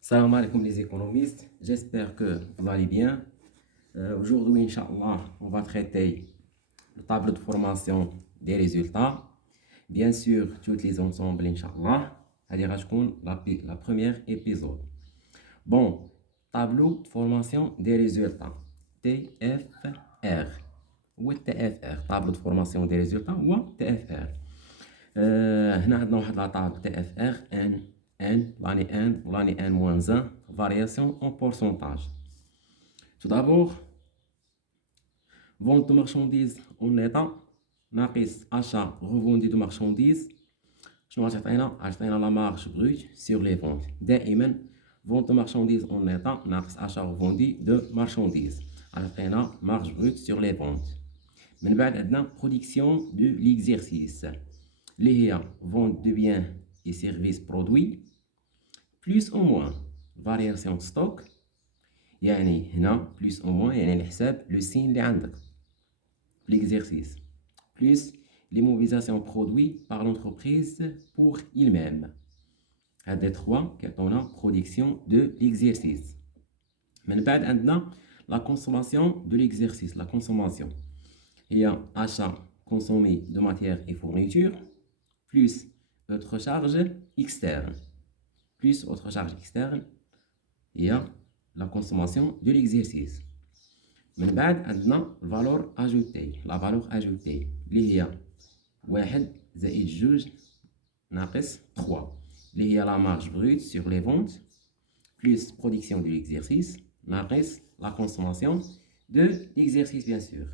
Salam alaikum les économistes, j'espère que vous allez bien. Aujourd'hui, Inch'Allah, on va traiter le tableau de formation des résultats. Bien sûr, toutes les ensembles, Inch'Allah. La première épisode. Bon, tableau de formation des résultats. TFR. Où est TFR? Tableau de formation des résultats ou TFR. هنا عندنا واحد لا طابل تي اف ار ان l'année 1 ou l'année 1 moins 1 variation en pourcentage. Tout d'abord, vente de marchandises en état ناقص achat revendu de marchandises. شنو عطينا la marge brute sur les ventes. دائما vente de marchandises en état ناقص achat revendu de marchandises. عطينا marge brute sur les ventes. من بعد عندنا production de l'exercice اللي هي vente de biens et services produits plus ou moins variation de stock. يعني هنا plus ou moins يعني على حساب لو سين اللي عندك l'exercice plus les mobilisations produites par l'entreprise pour elle-même. هاد trois كيعطونا production de l'exercice. من بعد عندنا la consommation de l'exercice. La consommation هي achat consommé de matières et fournitures plus autre charge externe. Plus autre charge externe, il y a la consommation de l'exercice. من بعد عندنا valeur ajoutée. La valeur ajoutée اللي هي 1 زائد 2 ناقص 3 اللي هي la marge brute sur les ventes plus production de l'exercice ناقص la consommation de l'exercice bien sûr.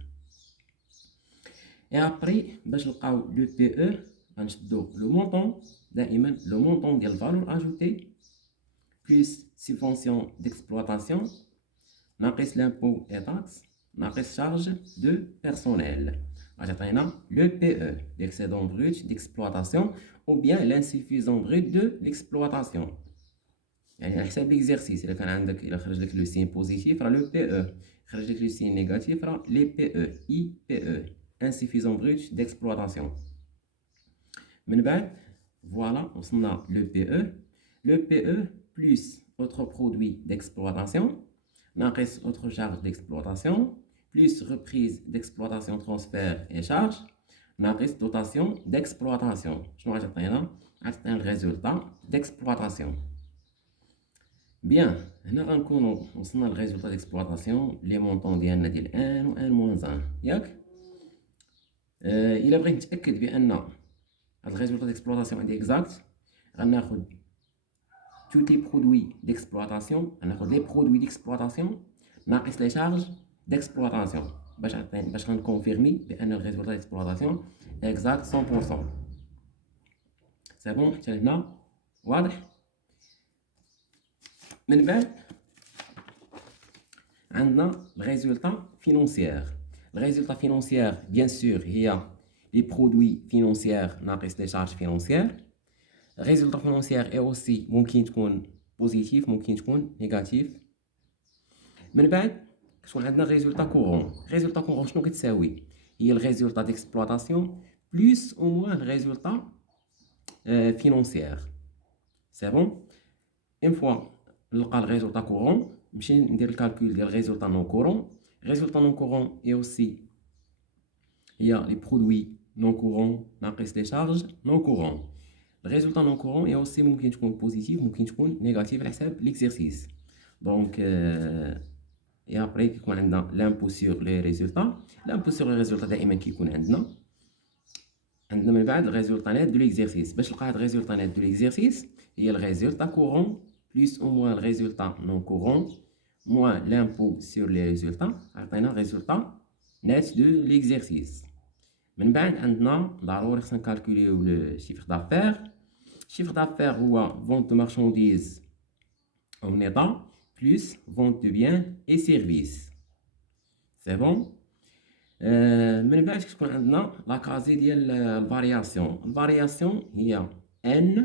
Et après باش نلقاو le PE غنشدو le montant دائما le montant ديال valeur ajoutée plus subvention d'exploitation ناقص l'impôt et taxes ناقص charge de personnel. غتعطينا le PE l'excédent brut d'exploitation ou bien l'insuffisant brut de l'exploitation. يعني على حساب l'exercice. إلا كان عندك إلا خرج لك لو سين بوزيتيف راه لو PE، خرج لك لو سين نيجاتيف راه لي PE IPE insuffisant brut d'exploitation. من بعد voilà وصلنا le PE. Le PE plus autre produit d'exploitation ناقص autre charge d'exploitation plus reprise d'exploitation transfert et charge ناقص dotation d'exploitation. شنو غتعطينا؟ غتعطينا الريزولتا d'exploitation. Bien, هنا غنكونوا وصلنا للريزولتا ديكسبلوطاسيون لي مونطون ديالنا ديال 1 و 1 موان 1 ياك. الا بغيت نتاكد بان هاد الريزولتا ديكسبلوطاسيون عندي اكزاكت غناخد tous les produits d'exploitation, les produits d'exploitation ناقص les charges d'exploitation باش غنكونفيرمي بان الريزولتا ديكسبلوطاسيون exact 100%. سي بون حتى هنا واضح. من بعد عندنا الريزولتا فينونسيير. الريزولتا فينونسيير بيان سور هي les produits financiers ناقص les charges financières. الريزولتا فينونسيير اي اوسي ممكن تكون بوزيتيف ممكن تكون نيجاتيف. من بعد كتكون عندنا ريزولتا كورون. ريزولتا كورون شنو كتساوي؟ هي الريزولتا ديكسبلوطاسيون بلس او موان الريزولتا فينونسيير. سي بون. اون فوا نلقى الريزولتا كورون نمشي ندير الكالكول ديال الريزولتا نون كورون. الريزولتا نون كورون اي اوسي هي لي برودوي نون كورون ناقص لي شارج نون كورون. الريزولتا نون كورون اي اوسي ممكن تكون بوزيتيف ممكن تكون نيجاتيف على حساب ليكزيرسيس. دونك اي ابري كيكون عندنا لامبو سور لي ريزولتا. لامبو سور لي ريزولتا دائما كيكون عندنا من بعد الريزولتا نيت دو ليكزيرسيس. باش نلقى هاد الريزولتا نيت دو ليكزيرسيس هي الريزولتا كورون plus ou moins le résultat non courant moins l'impôt sur les résultats عطينا résultat net de l'exercice. من بعد عندنا ضروري خصنا نكالكوليو لو chiffre d'affaires. chiffre d'affaires هو vente de marchandises en état plus vente de biens et services. c'est bon. من بعد كتكون عندنا لا كازي ديال الفارياسيون. الفارياسيون هي n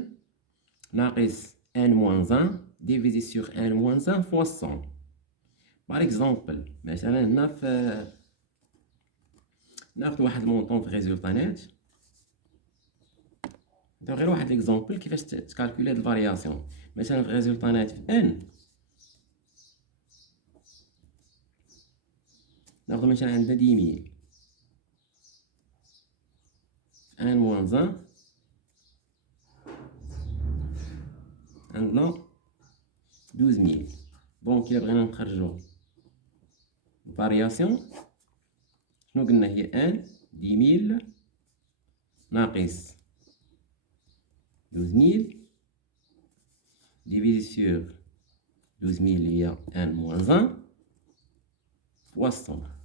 ناقص n moins 1 divisé sur n moins 1 fois 100. Par exemple, مثلا هنا ناخد واحد المونطون في ريزولتا نت ندير غير واحد ليكزومبل كيفاش تكالكولي هاد الفارياسيون. مثلا في ريزولطا نات في ان، ناخد مثلا عندنا 10000 في ان موان 1 عندنا 12000. دونك الا بغينا نخرجو الفارياسيون شنو قلنا هي ان 10000 ناقص 12000 divisé sur 12000 هي ان موان 1 fois 100.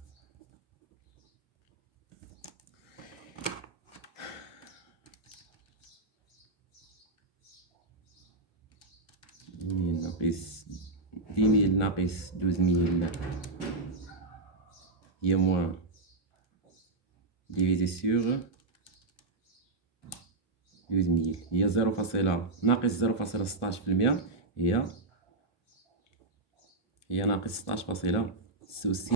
ناقص 10000 ناقص 12000 هي موان divisé sur 12000 هي 0 ناقص 0.16%، هي ناقص 16.66.